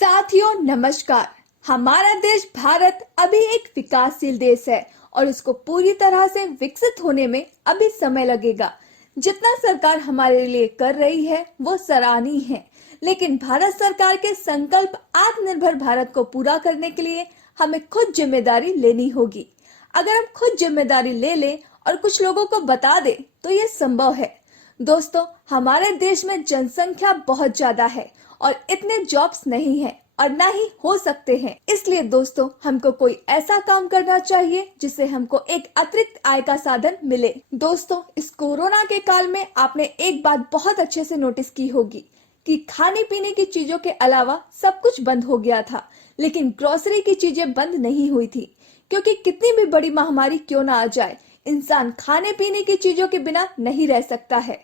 साथियों नमस्कार। हमारा देश भारत अभी एक विकासशील देश है और इसको पूरी तरह से विकसित होने में अभी समय लगेगा। जितना सरकार हमारे लिए कर रही है वो सराहनीय है, लेकिन भारत सरकार के संकल्प आत्मनिर्भर भारत को पूरा करने के लिए हमें खुद जिम्मेदारी लेनी होगी। अगर हम खुद जिम्मेदारी ले लें और कुछ लोगों को बता दें तो ये संभव है। दोस्तों, हमारे देश में जनसंख्या बहुत ज्यादा है और इतने जॉब्स नहीं है और ना ही हो सकते हैं। इसलिए दोस्तों, हमको कोई ऐसा काम करना चाहिए जिससे हमको एक अतिरिक्त आय का साधन मिले। दोस्तों, इस कोरोना के काल में आपने एक बात बहुत अच्छे से नोटिस की होगी कि खाने पीने की चीजों के अलावा सब कुछ बंद हो गया था, लेकिन ग्रोसरी की चीजें बंद नहीं हुई थी। क्योंकि कितनी भी बड़ी महामारी क्यों ना आ जाए, इंसान खाने पीने की चीजों के बिना नहीं रह सकता है।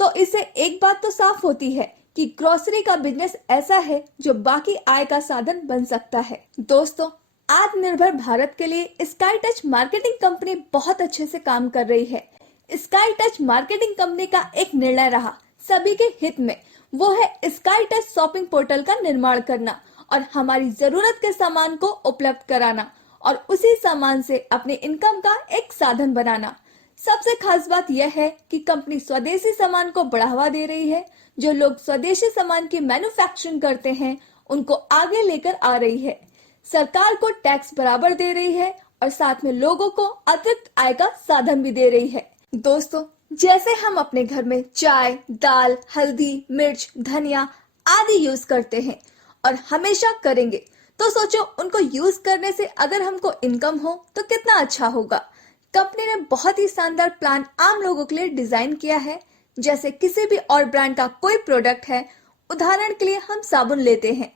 तो इससे एक बात तो साफ होती है कि ग्रोसरी का बिजनेस ऐसा है जो बाकी आय का साधन बन सकता है। दोस्तों, आत्मनिर्भर भारत के लिए स्काई टच मार्केटिंग कंपनी बहुत अच्छे से काम कर रही है। स्काई टच मार्केटिंग कंपनी का एक निर्णय रहा सभी के हित में, वो है स्काई टच शॉपिंग पोर्टल का निर्माण करना और हमारी जरूरत के सामान को उपलब्ध कराना और उसी सामान से अपने इनकम का एक साधन बनाना। सबसे खास बात यह है कि कंपनी स्वदेशी सामान को बढ़ावा दे रही है। जो लोग स्वदेशी सामान की मैन्युफैक्चरिंग करते हैं उनको आगे लेकर आ रही है। सरकार को टैक्स बराबर दे रही है और साथ में लोगों को अतिरिक्त आय का साधन भी दे रही है। दोस्तों, जैसे हम अपने घर में चाय, दाल, हल्दी, मिर्च, धनिया आदि यूज करते हैं और हमेशा करेंगे, तो सोचो उनको यूज करने से अगर हमको इनकम हो तो कितना अच्छा होगा। कंपनी ने बहुत ही शानदार प्लान आम लोगों के लिए डिजाइन किया है। जैसे किसी भी और ब्रांड का कोई प्रोडक्ट है, उदाहरण के लिए हम साबुन लेते हैं।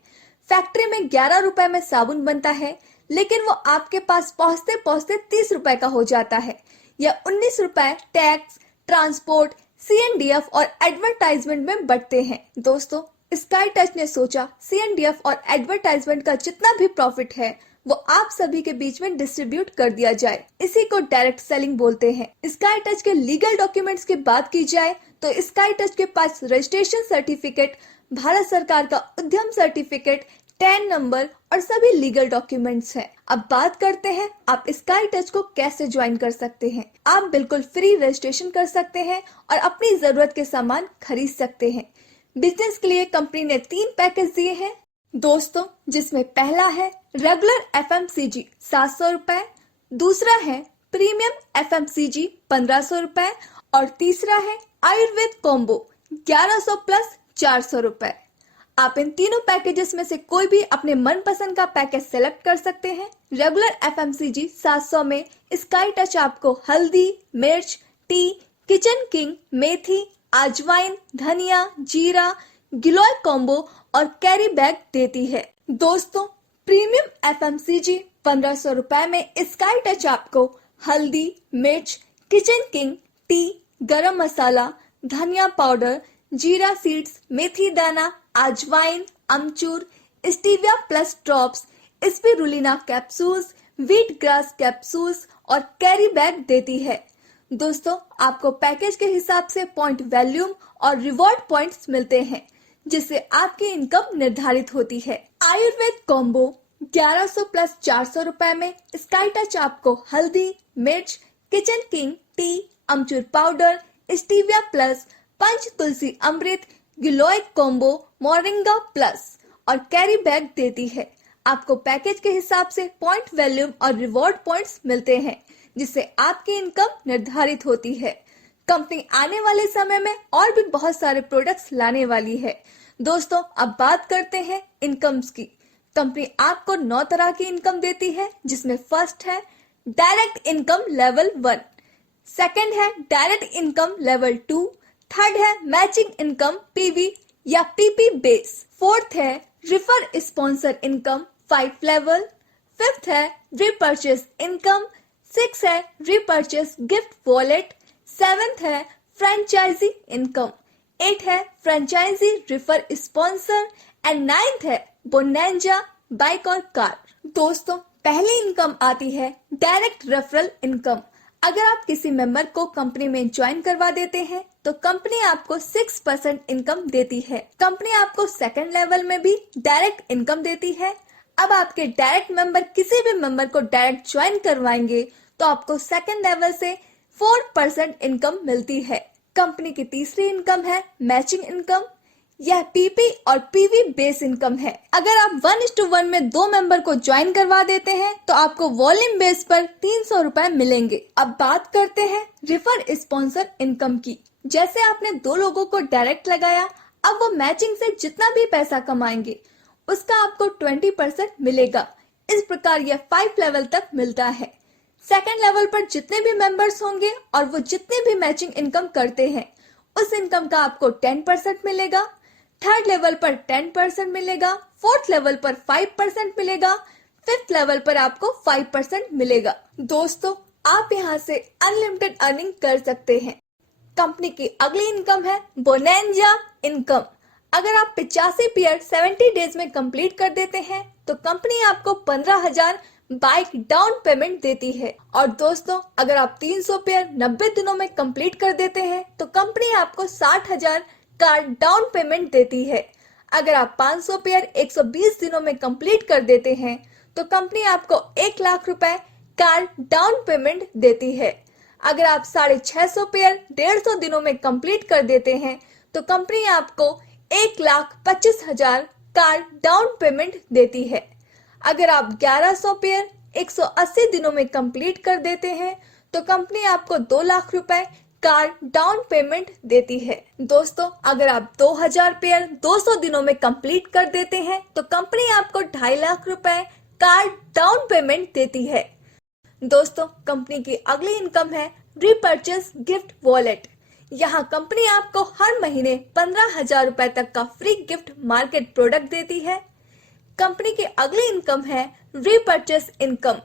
फैक्ट्री में 11 रुपए में साबुन बनता है, लेकिन वो आपके पास पहुंचते पहुंचते 30 रुपए का हो जाता है। या 19 रुपए टैक्स, ट्रांसपोर्ट, CNDF और एडवर्टाइजमेंट में बढ़ते हैं। दोस्तों, स्काई टच ने सोचा CNDF और एडवर्टाइजमेंट का जितना भी प्रॉफिट है वो आप सभी के बीच में डिस्ट्रीब्यूट कर दिया जाए। इसी को डायरेक्ट सेलिंग बोलते हैं। स्काई टच के लीगल डॉक्यूमेंट्स की बात की जाए तो स्काई टच के पास रजिस्ट्रेशन सर्टिफिकेट, भारत सरकार का उद्यम सर्टिफिकेट, टैन नंबर और सभी लीगल डॉक्यूमेंट्स हैं। अब बात करते हैं आप स्काई टच को कैसे ज्वाइन कर सकते हैं। आप बिल्कुल फ्री रजिस्ट्रेशन कर सकते हैं और अपनी जरूरत के सामान खरीद सकते हैं। बिजनेस के लिए कंपनी ने 3 पैकेज दिए हैं दोस्तों, जिसमें पहला है रेगुलर FMCG 700 रुपए, दूसरा है प्रीमियम FMCG 1500 रुपए और तीसरा है आयुर्वेद कॉम्बो 1100 प्लस 400 रुपए। आप इन तीनों पैकेजेस में से कोई भी अपने मनपसंद का पैकेज सेलेक्ट कर सकते हैं। रेगुलर FMCG 700 में स्काई टच आपको हल्दी, मिर्च, टी, किचन किंग, मेथी, अजवाइन, धनिया, जीरा, गिलोय कॉम्बो और कैरी बैग देती है। दोस्तों, प्रीमियम FMCG 1500 रुपए में स्काई टच आपको हल्दी, मिर्च, किचन किंग, टी, गरम मसाला, धनिया पाउडर, जीरा सीड्स, मेथी दाना, अजवाइन, अमचूर, stevia plus drops, spirulina capsules, wheat grass capsules और कैरी बैग देती है। दोस्तों, आपको पैकेज के हिसाब से पॉइंट वैल्यूम और रिवॉर्ड पॉइंट्स मिलते हैं, जिससे आपकी इनकम निर्धारित होती है। आयुर्वेद कॉम्बो 1100 प्लस 400 रुपए में स्काई टच आपको हल्दी, मिर्च, किचन किंग, टी, अमचूर पाउडर, स्टीविया प्लस, पंच तुलसी अमृत, गिलोय कॉम्बो, मोरिंगा प्लस और कैरी बैग देती है। आपको पैकेज के हिसाब से पॉइंट वैल्यूम और रिवॉर्ड पॉइंट्स मिलते हैं, जिससे आपकी इनकम निर्धारित होती है। कंपनी आने वाले समय में और भी बहुत सारे प्रोडक्ट्स लाने वाली है। दोस्तों, अब बात करते हैं इनकम्स की। कंपनी आपको 9 तरह की इनकम देती है, जिसमें फर्स्ट है डायरेक्ट इनकम लेवल 1, सेकंड है डायरेक्ट इनकम लेवल 2, थर्ड है मैचिंग इनकम PV या PP बेस, फोर्थ है refer sponsor income 5 level, fifth है रीपर्चेस इनकम, सिक्स है रीपर्चेस गिफ्ट वॉलेट, सेवेंथ है फ्रेंचाइजी इनकम, 8 है franchise refer sponsor and 9th है bonanza bike और car. दोस्तों, पहली इनकम आती है डायरेक्ट रेफरल इनकम। अगर आप किसी मेंबर को कंपनी में ज्वाइन करवा देते हैं तो कंपनी आपको 6% इनकम देती है। कंपनी आपको सेकंड लेवल में भी डायरेक्ट इनकम देती है। अब आपके डायरेक्ट मेंबर किसी भी मेंबर को डायरेक्ट ज्वाइन करवाएंगे तो आपको सेकंड लेवल से 4% इनकम मिलती है। कंपनी की तीसरी इनकम है मैचिंग इनकम। यह पीपी और पीवी बेस इनकम है। अगर आप 1:1 में 2 मेंबर को ज्वाइन करवा देते हैं तो आपको वॉल्यूम बेस पर 300 रुपए मिलेंगे। अब बात करते हैं रेफर स्पॉन्सर इनकम की। जैसे आपने 2 लोगों को डायरेक्ट लगाया, अब वो मैचिंग से जितना भी पैसा कमाएंगे उसका आपको 20% मिलेगा। इस प्रकार यह 5 लेवल तक मिलता है। सेकेंड लेवल पर जितने भी मेंबर्स होंगे और वो जितने भी मैचिंग इनकम करते हैं उस इनकम का आपको 10% मिलेगा। थर्ड लेवल पर 10% मिलेगा, फोर्थ लेवल पर 5% मिलेगा, फिफ्थ लेवल पर आपको 5% मिलेगा। दोस्तों, आप यहाँ से अनलिमिटेड अर्निंग कर सकते हैं। कंपनी की अगली इनकम है बोनेंजा इनकम। अगर आप 85 पेयर 70 डेज में कंप्लीट कर देते हैं तो कंपनी आपको 15,000 बाइक डाउन पेमेंट देती है। और दोस्तों, अगर आप 300 पेयर 90 दिनों में कंप्लीट कर देते हैं तो कंपनी आपको 60,000 कार डाउन पेमेंट देती है। अगर आप 500 पेयर 120 दिनों में कंप्लीट कर देते हैं तो कंपनी आपको 1 लाख रुपए कार डाउन पेमेंट देती है। अगर आप 650 पेयर 150 दिनों में कंप्लीट कर देते हैं तो कंपनी आपको 1,25,000 कार डाउन पेमेंट देती है। अगर आप 1100 पेयर 180 दिनों में कंप्लीट कर देते हैं तो कंपनी आपको 2 लाख रुपए कार डाउन पेमेंट देती है। दोस्तों, अगर आप 2000 पेयर 200 दिनों में कंप्लीट कर देते हैं तो कंपनी आपको 2.5 लाख रुपए कार डाउन पेमेंट देती है। दोस्तों, कंपनी की अगली इनकम है रीपर्चेस गिफ्ट वॉलेट। यहाँ कंपनी आपको हर महीने 15,000 रुपए तक का फ्री गिफ्ट मार्केट प्रोडक्ट देती है। कंपनी की अगली इनकम है रीपर्चेस इनकम,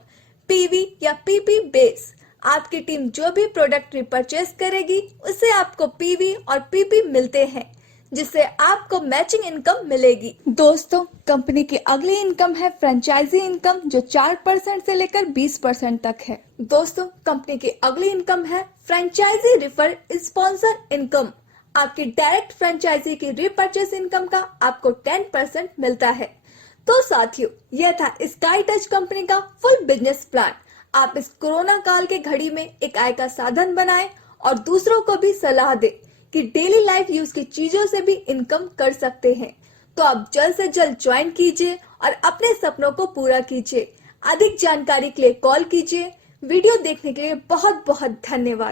पीवी या पीपी बेस। आपकी टीम जो भी प्रोडक्ट रिपर्चेस करेगी उससे आपको पीवी और पीपी मिलते हैं, जिससे आपको मैचिंग इनकम मिलेगी। दोस्तों, कंपनी की अगली इनकम है फ्रेंचाइजी इनकम, जो 4% से लेकर 20% तक है। दोस्तों, कंपनी की अगली इनकम है फ्रेंचाइजी रेफर स्पॉन्सर इनकम। आपकी डायरेक्ट फ्रेंचाइजी की रिपर्चेस इनकम का आपको 10% मिलता है। तो साथियों, यह था स्काई टच कंपनी का फुल बिजनेस प्लान। आप इस कोरोना काल के घड़ी में एक आय का साधन बनाएं और दूसरों को भी सलाह दें कि डेली लाइफ यूज की चीजों से भी इनकम कर सकते हैं। तो आप जल्द से जल्द ज्वाइन कीजिए और अपने सपनों को पूरा कीजिए। अधिक जानकारी के लिए कॉल कीजिए। वीडियो देखने के लिए बहुत बहुत धन्यवाद।